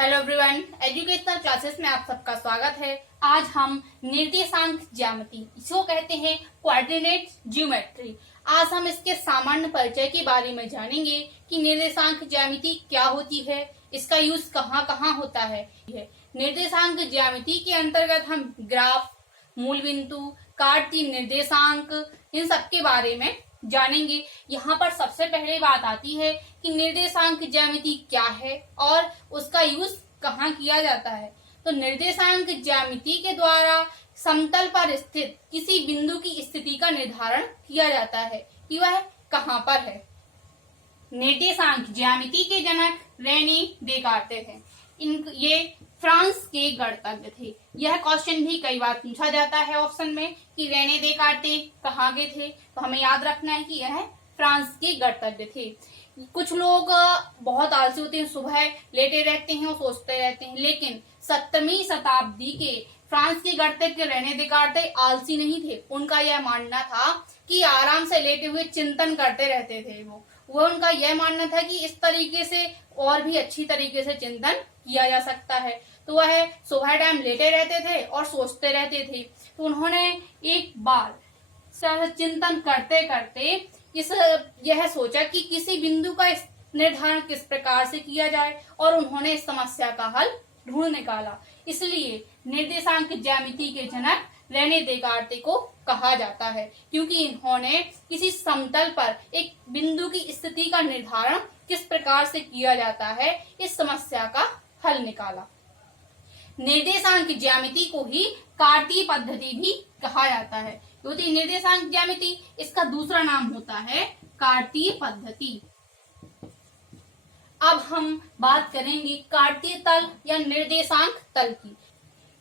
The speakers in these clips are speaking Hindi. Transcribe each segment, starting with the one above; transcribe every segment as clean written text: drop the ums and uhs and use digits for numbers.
हेलो एवरीवन, एजुकेशनल क्लासेस में आप सबका स्वागत है। आज हम निर्देशांक ज्यामिति, इसको कहते हैं कोऑर्डिनेट ज्योमेट्री। आज हम इसके सामान्य परिचय के बारे में जानेंगे कि निर्देशांक ज्यामिति क्या होती है, इसका यूज कहाँ कहाँ होता है। निर्देशांक ज्यामिति के अंतर्गत हम ग्राफ, मूल बिंदु, कार्तीय निर्देशांक, इन सब के बारे में जानेंगे। यहाँ पर सबसे पहले बात आती है कि निर्देशांक ज्यामिति क्या है और उसका यूज कहाँ किया जाता है। तो निर्देशांक ज्यामिति के द्वारा समतल पर स्थित किसी बिंदु की स्थिति का निर्धारण किया जाता है कि वह कहाँ पर है। निर्देशांक ज्यामिति के जनक रेने देकार्ते थे। ये फ्रांस के गणितज्ञ थे। यह क्वेश्चन भी कई बार पूछा जाता है ऑप्शन में कि रेने देकार्ते कहाँ के थे, तो हमें याद रखना है कि यह फ्रांस के गणितज्ञ थे। कुछ लोग बहुत आलसी होते हैं, सुबह लेटे रहते हैं और सोचते रहते हैं, लेकिन 17वीं शताब्दी के फ्रांस के गणितज्ञ रेने देकार्ते आलसी नहीं थे। उनका यह मानना था कि आराम से लेटे हुए चिंतन करते रहते थे। वो उनका यह मानना था कि इस तरीके से और भी अच्छी तरीके से चिंतन किया जा सकता है। तो वह सुबह टाइम लेटे रहते थे और सोचते रहते थे। तो उन्होंने एक बार चिंतन करते करते यह सोचा कि किसी बिंदु का निर्धारण किस प्रकार से किया जाए और उन्होंने इस समस्या का हल ढूंढ निकाला। इसलिए निर्देशांक ज्यामिति के जनक रेने देकार्ते को कहा जाता है, क्योंकि इन्होंने किसी समतल पर एक बिंदु की स्थिति का निर्धारण किस प्रकार से किया जाता है, इस समस्या का हल निकाला। निर्देशांक ज्यामिति को ही कार्तीय पद्धति भी कहा जाता है, क्योंकि निर्देशांक ज्यामिति इसका दूसरा नाम होता है कार्तीय पद्धति। अब हम बात करेंगे कार्तीय तल या निर्देशांक तल की।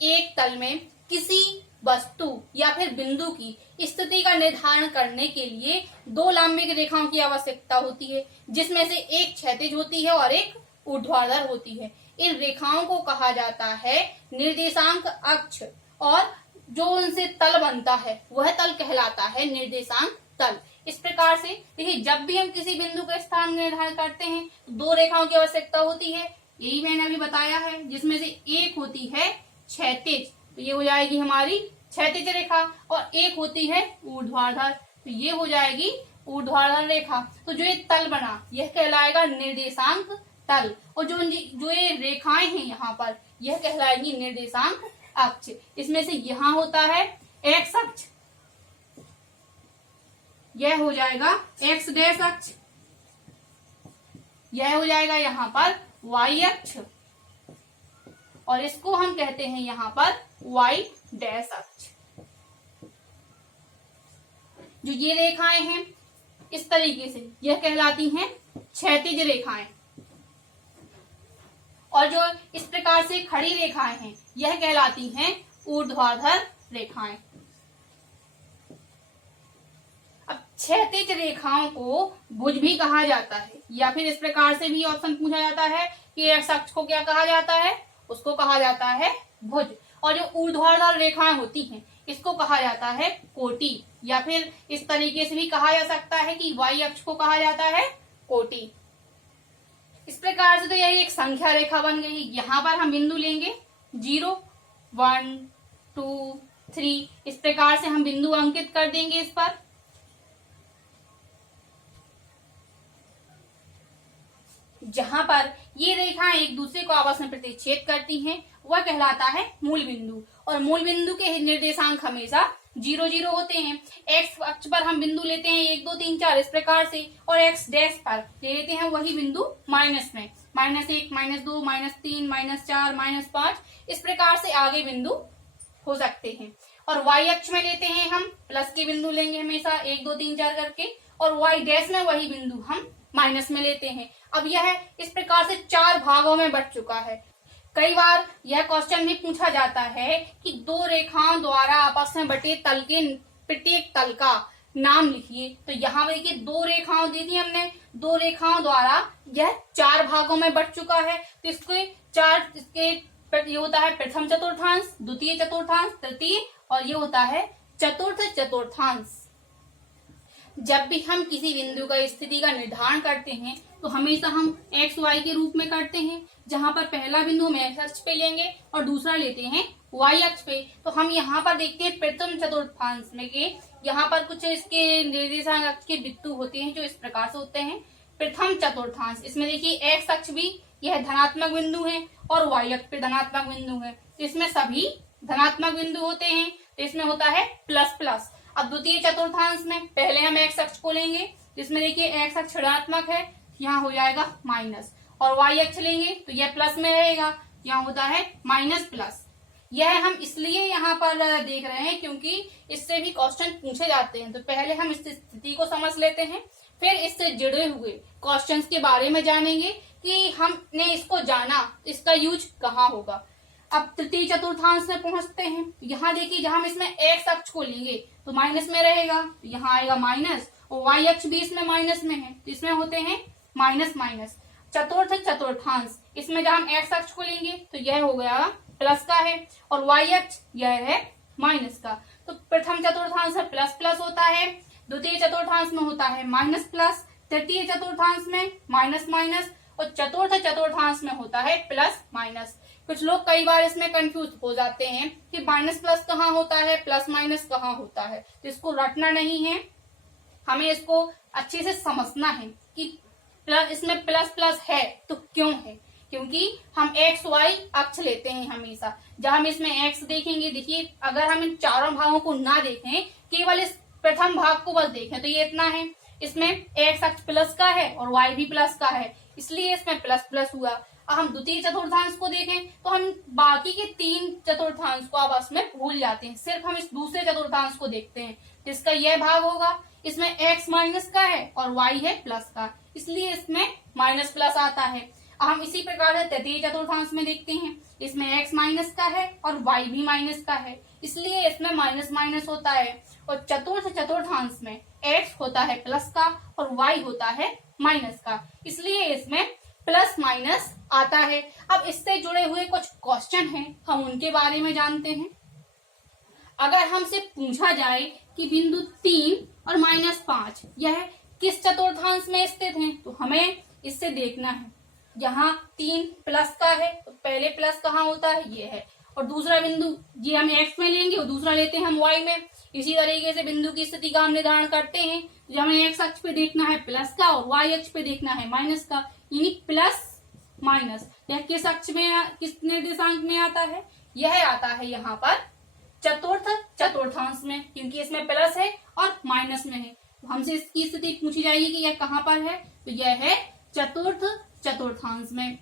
एक तल में किसी वस्तु या फिर बिंदु की स्थिति का निर्धारण करने के लिए दो लंबिक रेखाओं की आवश्यकता होती है, जिसमें से एक क्षैतिज होती है और एक ऊर्ध्वाधर होती है। इन रेखाओं को कहा जाता है निर्देशांक अक्ष, और जो उनसे तल बनता है वह तल कहलाता है निर्देशांक तल। इस प्रकार से देखिए, जब भी हम किसी बिंदु का स्थान निर्धारण करते हैं तो दो रेखाओं की आवश्यकता होती है, यही मैंने अभी बताया है, जिसमें से एक होती है क्षैतिज, तो ये हो जाएगी हमारी क्षैतिज रेखा, और एक होती है ऊर्ध्वाधर, तो ये हो जाएगी ऊर्ध्वाधर रेखा। तो जो ये तल बना यह कहलाएगा निर्देशांक तल, और जो ये रेखाएं हैं यहाँ पर यह कहलाएगी निर्देशांक अक्ष। इसमें से यहाँ होता है एक्स अक्ष, यह हो जाएगा एक्स डैश अक्ष, यह हो जाएगा यहाँ पर वाई अक्ष, और इसको हम कहते हैं यहाँ पर वाई डैश अक्ष। जो ये रेखाएं हैं इस तरीके से यह कहलाती हैं क्षैतिज रेखाएं, और जो इस प्रकार से खड़ी रेखाएं हैं यह कहलाती हैं ऊर्ध्वाधर रेखाएं। अब क्षैतिज रेखाओं को भुज भी कहा जाता है, या फिर इस प्रकार से भी ऑप्शन पूछा जाता है कि एक्स अक्ष को क्या कहा जाता है, उसको कहा जाता है भुज। और जो ऊर्ध्वाधर रेखाएं होती हैं इसको कहा जाता है कोटि, या फिर इस तरीके से भी कहा जा सकता है कि वाई अक्ष को कहा जाता है कोटि। इस प्रकार से तो यह एक संख्या रेखा बन गई। यहाँ पर हम बिंदु लेंगे 0, 1, 2, 3, इस प्रकार से हम बिंदु अंकित कर देंगे इस पर। जहां पर ये रेखाएं एक दूसरे को आपस में प्रतिच्छेद करती हैं वह कहलाता है मूल बिंदु, और मूल बिंदु के निर्देशांक हमेशा 0, 0 होते हैं। एक्स अक्ष पर हम बिंदु लेते हैं 1, 2, 3, 4 इस प्रकार से, और एक्स डैश पर ले लेते हैं वही बिंदु माइनस में, -1, -2, -3, -4, -5, इस प्रकार से आगे बिंदु हो सकते हैं। और वाई अक्ष में लेते हैं हम प्लस के बिंदु लेंगे हमेशा 1, 2, 3, 4 करके, और वाई डैश में वही बिंदु हम माइनस में लेते हैं। अब यह इस प्रकार से 4 भागों में बट चुका है। कई बार यह क्वेश्चन भी पूछा जाता है कि दो रेखाओं द्वारा आपस में बटे तल के प्रत्येक तल का नाम लिखिए। तो यहाँ देखिए दो रेखाओं दी थी हमने, दो रेखाओं द्वारा यह 4 भागों में बट चुका है। तो इसके ये होता है प्रथम चतुर्थांश, द्वितीय चतुर्थांश, तृतीय, और ये होता है चतुर्थ चतुर्थांश। जब भी हम किसी बिंदु का स्थिति का निर्धारण करते हैं तो हमेशा हम एक्स वाई के रूप में करते हैं, जहां पर पहला बिंदु हम एक्स अक्ष पे लेंगे और दूसरा लेते हैं वाई अक्ष पे। तो हम यहाँ पर देखते हैं प्रथम चतुर्थांश में के यहाँ पर कुछ इसके निर्देशांक अक्ष के बिंदु होते हैं जो इस प्रकार से होते हैं। प्रथम चतुर्थांश, इसमें देखिए एक्स अक्ष भी यह धनात्मक बिंदु है और वाई अक्ष पे धनात्मक बिंदु है, इसमें सभी धनात्मक बिंदु होते हैं, तो इसमें होता है प्लस प्लस। अब द्वितीय चतुर्थांश में पहले हम एक्स अक्ष को लेंगे, जिसमें देखिए एक्स अक्ष ऋणात्मक है, यहाँ हो जाएगा माइनस, और वाई अक्ष लेंगे तो यह प्लस में रहेगा, यहाँ होता है माइनस प्लस। यह हम इसलिए यहाँ पर देख रहे हैं क्योंकि इससे भी क्वेश्चन पूछे जाते हैं। तो पहले हम इस स्थिति को समझ लेते हैं, फिर इससे जुड़े हुए क्वेश्चंस के बारे में जानेंगे कि हमने इसको जाना, इसका यूज कहाँ होगा। अब तृतीय चतुर्थांश में पहुंचते हैं। यहाँ देखिए जहां हम इसमें एक्स अक्ष को लेंगे तो माइनस में रहेगा, तो यहाँ आएगा माइनस, और वाई अक्ष भी इसमें माइनस में है, तो इसमें होते हैं माइनस माइनस। चतुर्थ चतुर्थांश, इसमें जहां हम एक्स अक्ष को लेंगे तो यह हो गया प्लस का है, और वाई अक्ष यह है माइनस का। तो प्रथम चतुर्थांश में प्लस प्लस होता है, द्वितीय चतुर्थांश में होता है माइनस प्लस, तृतीय चतुर्थांश में माइनस माइनस, और चतुर्थ चतुर्थांश में होता है प्लस माइनस। कुछ लोग कई बार इसमें कंफ्यूज हो जाते हैं कि माइनस प्लस कहाँ होता है, प्लस माइनस कहाँ होता है, तो इसको रटना नहीं है, हमें इसको अच्छे से समझना है कि इसमें प्लस प्लस है तो क्यों है, क्योंकि हम एक्स वाई अक्ष लेते हैं हमेशा। जब हम इसमें एक्स देखेंगे, देखिए अगर हम इन चारों भागों को ना देखें, केवल इस प्रथम भाग को बस देखें तो ये इतना है, इसमें एक्स अक्ष प्लस का है और वाई भी प्लस का है, इसलिए इसमें प्लस प्लस हुआ। अब हम द्वितीय चतुर्थांश को देखें तो हम बाकी के तीन चतुर्थांश को आपस में भूल जाते हैं, सिर्फ हम इस दूसरे चतुर्थांश को देखते हैं, जिसका यह भाग होगा, इसमें एक्स माइनस का है और वाई है प्लस का, इसलिए इसमें माइनस प्लस आता है। हम इसी प्रकार से तृतीय चतुर्थांश में देखते हैं, इसमें एक्स माइनस का है और वाई भी माइनस का है, इसलिए इसमें माइनस माइनस होता है। और चतुर्थ चतुर्थांश में एक्स होता है प्लस का और वाई होता है माइनस का, इसलिए इसमें प्लस माइनस आता है। अब इससे जुड़े हुए कुछ क्वेश्चन हैं, हम उनके बारे में जानते हैं। अगर हमसे पूछा जाए कि बिंदु 3 और -5 यह किस चतुर्थांश में स्थित हैं, तो हमें इससे देखना है। यहाँ 3 प्लस का है तो पहले प्लस कहाँ होता है, ये है, और दूसरा बिंदु ये हम एक्स में लेंगे और दूसरा लेते हैं हम वाई में। इसी तरीके से बिंदु की स्थिति का हम निर्धारण करते हैं, जब हमें एक्स अक्ष पे देखना है प्लस का और वाई अक्ष पे देखना है माइनस का, यानी प्लस माइनस। यह किस अक्ष में, किस निर्देशांक में आता है, यह आता है यहाँ पर चतुर्थ चतुर्थांश में, क्योंकि इसमें प्लस है और माइनस में है। तो हमसे इसकी स्थिति पूछी जाएगी कि यह कहाँ पर है, तो यह है चतुर्थ चतुर्थांश में।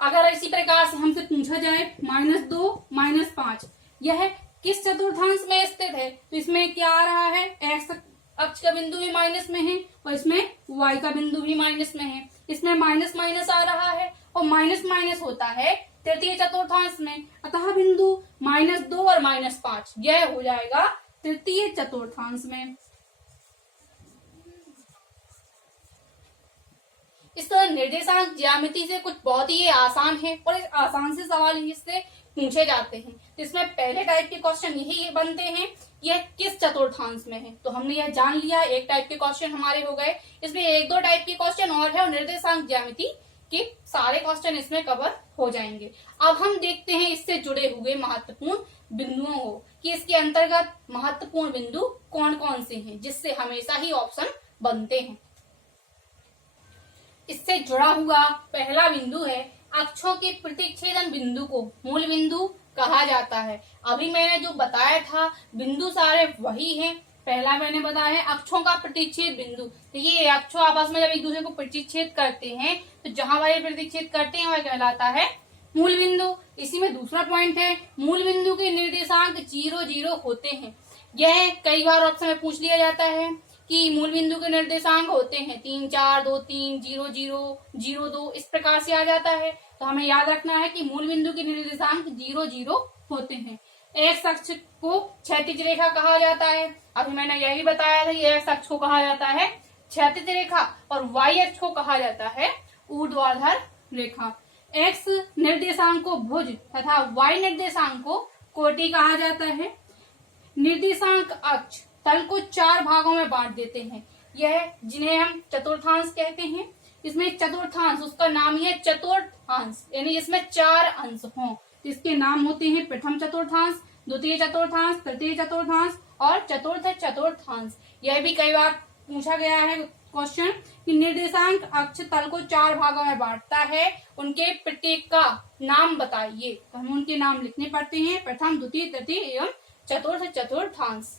अगर इसी प्रकार से हमसे पूछा जाए -2 -5 यह किस चतुर्थांश में स्थित है, तो इसमें क्या आ रहा है, एक्स अक्ष का बिंदु भी माइनस में है और इसमें वाई का बिंदु भी माइनस में है, इसमें माइनस माइनस आ रहा है और माइनस माइनस होता है तृतीय चतुर्थांश में। अतः बिंदु -2 और -5 यह हो जाएगा तृतीय चतुर्थांश में। इस तरह निर्देशांक ज्यामिति से कुछ बहुत ही आसान है और इस आसान से सवाल इससे पूछे जाते हैं। इसमें पहले टाइप के क्वेश्चन यही बनते हैं, यह किस चतुर्थांश में है, तो हमने यह जान लिया, एक टाइप के क्वेश्चन हमारे हो गए। इसमें 1-2 टाइप के क्वेश्चन और है और निर्देशांक ज्यामिति के सारे क्वेश्चन इसमें कवर हो जाएंगे। अब हम देखते हैं इससे जुड़े हुए महत्वपूर्ण बिंदुओं को कि इसके अंतर्गत महत्वपूर्ण बिंदु कौन कौन से हैं, जिससे हमेशा ही ऑप्शन बनते हैं। इससे जुड़ा हुआ पहला बिंदु है अक्षों के प्रतिच्छेदन बिंदु को मूल बिंदु कहा जाता है। अभी मैंने जो बताया था बिंदु सारे वही हैं। पहला मैंने बताया है अक्षों का प्रतिच्छेद बिंदु, तो ये अक्षों आपस में जब एक दूसरे को प्रतिच्छेद करते हैं तो जहां वह प्रतिच्छेद करते हैं वह कहलाता है मूल बिंदु। इसी में दूसरा पॉइंट है मूल बिंदु के निर्देशांक 0 0 होते हैं। यह कई बार ऑप्शन में पूछ लिया जाता है कि मूल बिंदु के निर्देशांक होते हैं 3 4 2 3 0 0 0 2, इस प्रकार से आ जाता है। तो हमें याद रखना है कि मूल बिंदु के निर्देशांक 0 0 होते हैं। एक्स अक्ष को क्षैतिज रेखा कहा जाता है, अभी मैंने यही बताया था कि एक्स अक्ष को कहा जाता है क्षैतिज रेखा और वाई अक्ष को कहा जाता है ऊर्ध्वाधर रेखा। एक्स निर्देशांक को भुज तथा वाई निर्देशांक को कोटि कहा जाता है। निर्देशांक अक्ष तल को 4 भागों में बांट देते हैं, यह जिन्हें हम चतुर्थांश कहते हैं। इसमें चतुर्थांश, उसका नाम ही है चतुर्थांश, यानी इसमें 4 अंश हों तो इसके नाम होते हैं प्रथम चतुर्थांश, द्वितीय चतुर्थांश, तृतीय चतुर्थांश और चतुर्थ चतुर्थांश। यह भी कई बार पूछा गया है क्वेश्चन कि निर्देशांक अक्ष तल को 4 भागों में बांटता है, उनके प्रत्येक का नाम बताइए। तो हम उनके नाम लिखने पड़ते हैं, प्रथम, द्वितीय, तृतीय एवं चतुर्थ चतुर्थांश।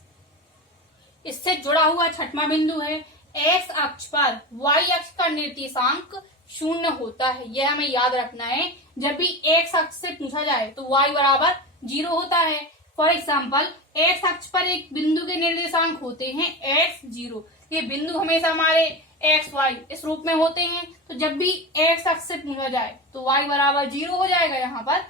इससे जुड़ा हुआ 6वां बिंदु है, एक्स अक्ष पर वाई अक्ष का निर्देशांक 0 होता है। यह हमें याद रखना है, जब भी एक्स अक्ष से पूछा जाए तो वाई बराबर 0 होता है। फॉर एग्जाम्पल, एक्स अक्ष पर एक बिंदु के निर्देशांक होते हैं x0। ये बिंदु हमेशा हमारे एक्स वाई इस रूप में होते हैं, तो जब भी एक्स अक्ष से पूछा जाए तो y बराबर 0 हो जाएगा यहाँ पर।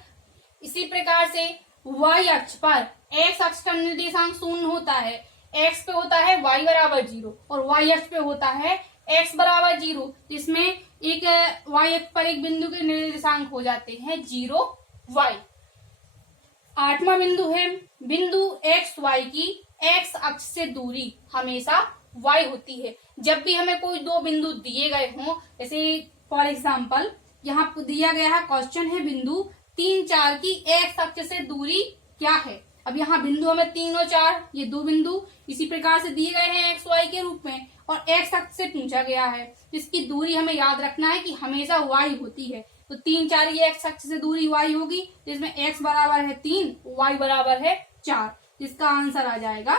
इसी प्रकार से y अक्ष पर एक्स अक्ष का निर्देशांक 0 होता है, x पे होता है y बराबर 0 और y अक्ष पे होता है x बराबर 0। तो इसमें एक y अक्ष पर एक बिंदु के निर्देशांक हो जाते हैं 0, y। 8वां बिंदु है, बिंदु एक्स वाई की एक्स अक्ष से दूरी हमेशा y होती है। जब भी हमें कोई 2 बिंदु दिए गए हों, जैसे फॉर एग्जाम्पल यहाँ दिया गया है क्वेश्चन है बिंदु 3, 4 की एक्स अक्ष से दूरी क्या है। अब यहाँ बिंदु हमें 3 और 4 ये 2 बिंदु इसी प्रकार से दिए गए हैं एक्स वाई के रूप में और एक्स अक्ष से पूछा गया है, इसकी दूरी हमें याद रखना है कि हमेशा y होती है। तो 3, 4 ये एक्स अक्ष से दूरी y होगी, जिसमें x बराबर है 3, y बराबर है 4, जिसका आंसर आ जाएगा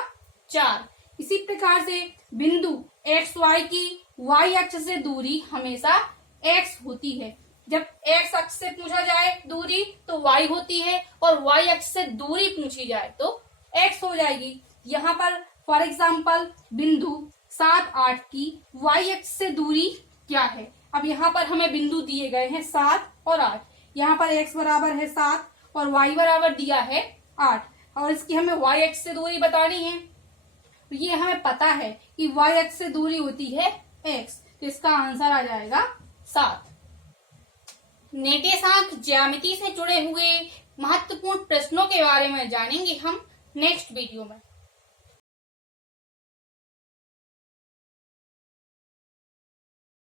4। इसी प्रकार से बिंदु एक्स वाई की y अक्ष से दूरी हमेशा x होती है। जब x अक्ष से पूछा जाए दूरी तो y होती है और y अक्ष से दूरी पूछी जाए तो x हो जाएगी। यहाँ पर फॉर एग्जाम्पल बिंदु 7, 8 की y अक्ष से दूरी क्या है। अब यहाँ पर हमें बिंदु दिए गए हैं 7 और 8, यहाँ पर x बराबर है 7 और y बराबर दिया है 8 और इसकी हमें y अक्ष से दूरी बतानी है। तो ये हमें पता है कि y अक्ष से दूरी होती है x, तो इसका आंसर आ जाएगा 7। निर्देशांक ज्यामिति से जुड़े हुए महत्वपूर्ण प्रश्नों के बारे में जानेंगे हम नेक्स्ट वीडियो में।